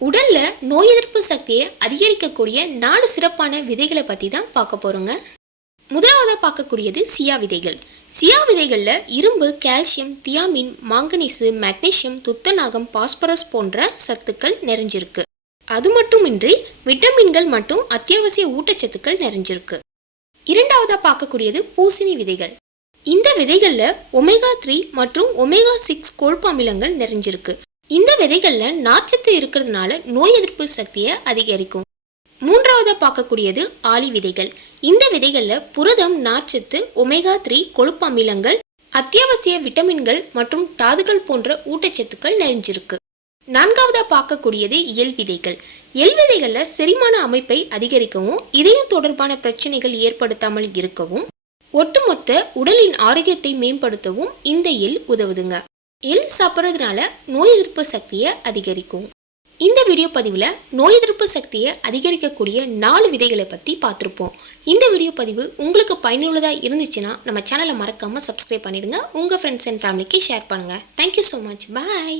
உடல்ல நோய் எதிர்ப்பு சக்தியை அதிகரிக்கக்கூடிய நாலு சிறப்பான விதைகளை பற்றி தான் பார்க்க போகிறோங்க முதலாவதாக பார்க்கக்கூடியது சியா விதைகள். சியா விதைகளில் இரும்பு கால்சியம் தியாமின் மாங்கனீசு மெக்னீசியம் துத்தநாகம் பாஸ்பரஸ் போன்ற சத்துக்கள் நிறைஞ்சிருக்கு. அது மட்டுமின்றி விட்டமின்கள் மற்றும் அத்தியாவசிய ஊட்டச்சத்துக்கள் நிறைஞ்சிருக்கு. இரண்டாவதாக பார்க்கக்கூடியது பூசணி விதைகள். இந்த விதைகளில் ஒமேகா த்ரீ மற்றும் ஒமேகா சிக்ஸ் கொழுப்பு அமிலங்கள் நிறைஞ்சிருக்கு. இந்த விதைகளில் நார்ச்சத்து இருக்கிறதுனால நோய் எதிர்ப்பு சக்தியை அதிகரிக்கும். மூன்றாவதாக பார்க்கக்கூடியது ஆளி விதைகள். இந்த விதைகளில் புரதம் நார்ச்சத்து ஒமேகா த்ரீ கொழுப்பு அமிலங்கள் அத்தியாவசிய விட்டமின்கள் மற்றும் தாதுகள் போன்ற ஊட்டச்சத்துக்கள் நிறைஞ்சிருக்கு. நான்காவதாக பார்க்கக்கூடியது இயல் விதைகள். எல் விதைகளில் செரிமான அமைப்பை அதிகரிக்கவும் இதயம் தொடர்பான பிரச்சனைகள் ஏற்படுத்தாமல் இருக்கவும் ஒட்டுமொத்த உடலின் ஆரோக்கியத்தை மேம்படுத்தவும் இந்த எல் உதவுதுங்க. எள் சாப்பிட்றதுனால நோய் எதிர்ப்பு சக்தியை அதிகரிக்கும். இந்த வீடியோ பதிவில் நோய் எதிர்ப்பு சக்தியை அதிகரிக்கக்கூடிய நாலு விதைகளை பற்றி பார்த்துருப்போம். இந்த வீடியோ பதிவு உங்களுக்கு பயனுள்ளதாக இருந்துச்சுன்னா நம்ம சேனலை மறக்காமல் சப்ஸ்கிரைப் பண்ணிடுங்க. உங்கள் ஃப்ரெண்ட்ஸ் அண்ட் ஃபேமிலிக்கு ஷேர் பண்ணுங்கள் thank you so much bye